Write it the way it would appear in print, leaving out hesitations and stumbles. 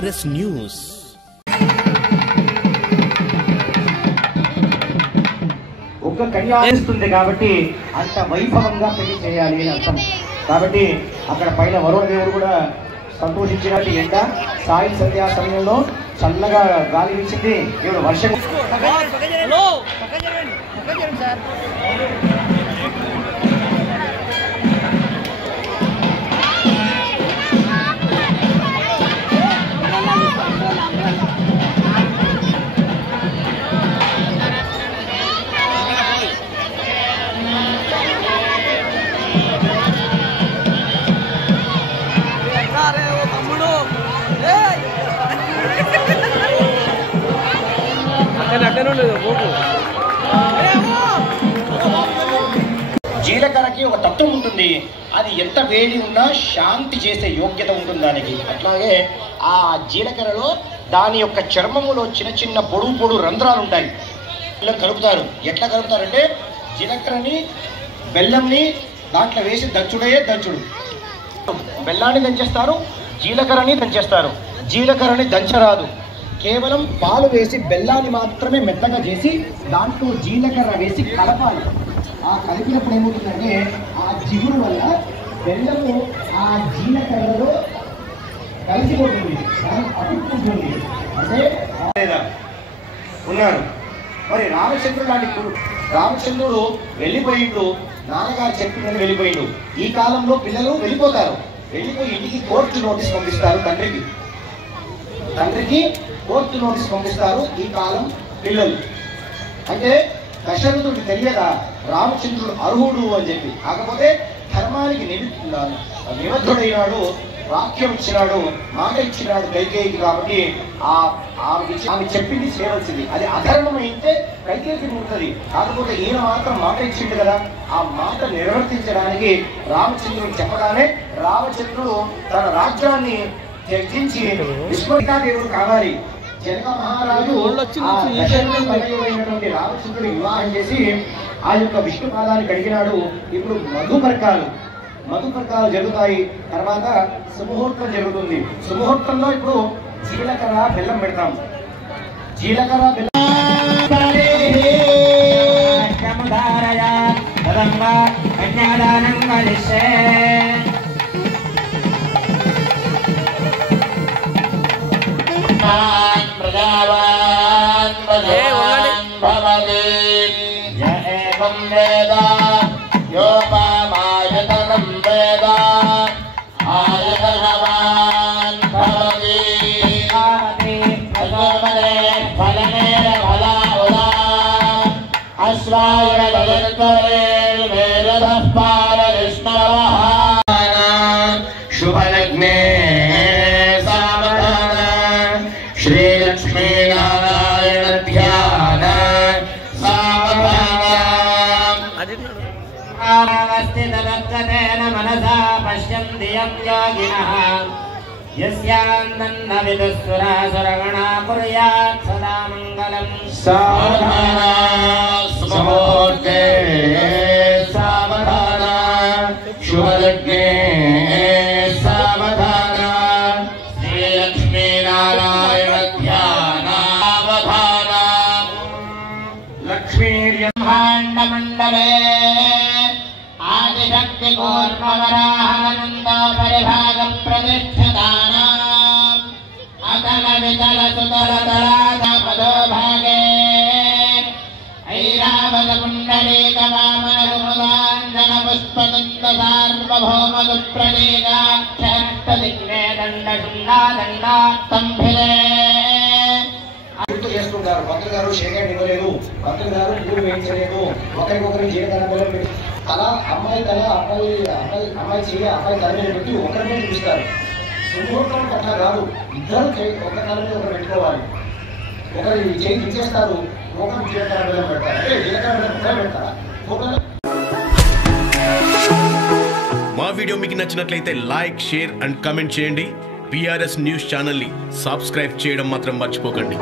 PRS News. ఒక కన్యాస్తుంది కాబట్టి అంత వైభవంగా పెళ్లి చేయాలి అని అర్థం. కాబట్టి అక్కడ పైన వరుణ దేవుడు కూడా సంతోషించినట్టు ఎండ సాయి సంధ్యా సమయంలో చల్లగా గాలి వీచింది. దేవుడు వర్షం జీలకర్రకి ఒక తత్వం ఉంటుంది. అది ఎంత వేడి ఉన్నా శాంతి చేసే యోగ్యత ఉంటుంది దానికి. అట్లాగే ఆ జీలకర్రలో దాని యొక్క చర్మములో చిన్న చిన్న పొడుగు రంధ్రాలు ఉంటాయి. ఇలా కలుపుతారు. ఎట్లా కలుపుతారంటే జీలకర్రని బెల్లంని దాంట్లో వేసి దంచుడే దంచుడు. బెల్లాన్ని దంచేస్తారు, జీలకర్రని దంచేస్తారు. జీలకర్రని దంచరాదు, కేవలం పాలు వేసి బెల్లాన్ని మాత్రమే మెత్తగా చేసి దాంట్లో జీలకర్ర వేసి కలపాలి. ఆ కలిపినప్పుడు ఏమవుతుందంటే ఆ జిగురు వల్ల బెల్లము ఆ జీలకర్రలో కలిసిపోతుంది, అతుక్కుంటుంది. అంటే ఉన్నారు. మరి రామచంద్రుడు లాంటి రామచంద్రుడు వెళ్ళిపోయిండు, నాన్నగారు చెప్పిందని వెళ్ళిపోయిండు. ఈ కాలంలో పిల్లలు వెళ్ళిపోతారు, వెళ్ళిపోయి ఇంటికి కోర్టు నోటీస్ పంపిస్తారు. తండ్రికి కోర్టు నోటీస్ పంపిస్తారు ఈ కాలం పిల్లలు. అంటే దశరథుడికి తెలియదా రామచంద్రుడు అర్హుడు అని చెప్పి. కాకపోతే ధర్మానికి నిబద్ధుడైనాడు, వాక్యం ఇచ్చినాడు, మాట ఇచ్చినాడు కైకేయికి. కాబట్టి ఆమె చెప్పింది చేయవలసింది. అది అధర్మం అయితే కైకేయికి ఉంటుంది. కాకపోతే ఈయన మాత్రం మాట ఇచ్చిండు కదా, ఆ మాట నిర్వర్తించడానికి రామచంద్రుడు చెప్పగానే రామచంద్రుడు తన రాజ్యాన్ని త్యజించి విశ్వదేవుడు కావాలి. జనక మహారాజు దశరథుడైనటువంటి రామచంద్రుడు వివాహం చేసి ఆ యొక్క విష్ణు పాదాన్ని కడిగినాడు. ఇప్పుడు మధుపర్కాలు జరుగుతాయి. తర్వాత సుముహూర్తం జరుగుతుంది. సుముహూర్తంలో ఇప్పుడు జీలకర్ర బెల్లం పెడతాం. జీలకర్ర బెల్లం योपामायतनं वेद आयतनवान् भवति अश्वमदे फलनेन फला उदा अश्वायतनत्वरेर्मेरधः पारविष्णवः शुभलग्ने सावधान श्रीलक्ष्मीनारायण ध्यान मनसा पश्यन्ति यं योगिनः यस्यान्न विदुःसुरासुरगणा कुर्यात् सदा मङ्गलम् सावधाना सुमुहूर्ते सावधाना शुभलग्ने सावधाना श्रीलक्ष्मीनारायण ध्यानावधाना लक्ष्मीर्यम्भाण्डमण्डले आदिशक्ति कूर्मवराहनन्दा परिभाग प्रतिष्ठितानाम् अतल वितल सुतल तरापदो भागे ऐरावत पुण्डरीक वामन कुमुदाञ्जन पुष्पदन्त सार्वभौम दुःप्रतीकाक्षरष्टदिग्ने दण्डशुण्डा दण्डास्तम्भिले చేసుకుంటారు. భక్తులు గారు షేకండ్ ఇవ్వలేదు, భక్తులు గారు పూలు వేయించలేదు, ఒకరికొకరు జీలకర్ర బెల్లం పెట్టి తల అమ్మాయి తల అమ్మాయి చెయ్యి అబ్బాయి తల మీద పెట్టి ఒకరినే చూపిస్తారు. సుముహూర్తం అట్లా కాదు, ఇద్దరు ఒక తల మీద ఒకరు పెట్టుకోవాలి. ఒకరు చేయి తీసేస్తారు, ఒకరు జీలకర్ర బెల్లం పెడతారు. అంటే జీలకర్ర బెల్లం ఒకరే పెడతారా? మా వీడియో మీకు నచ్చినట్లయితే లైక్, షేర్ అండ్ కమెంట్ చేయండి. PRS న్యూస్ ఛానల్ని సబ్స్క్రైబ్ చేయడం మాత్రం మర్చిపోకండి.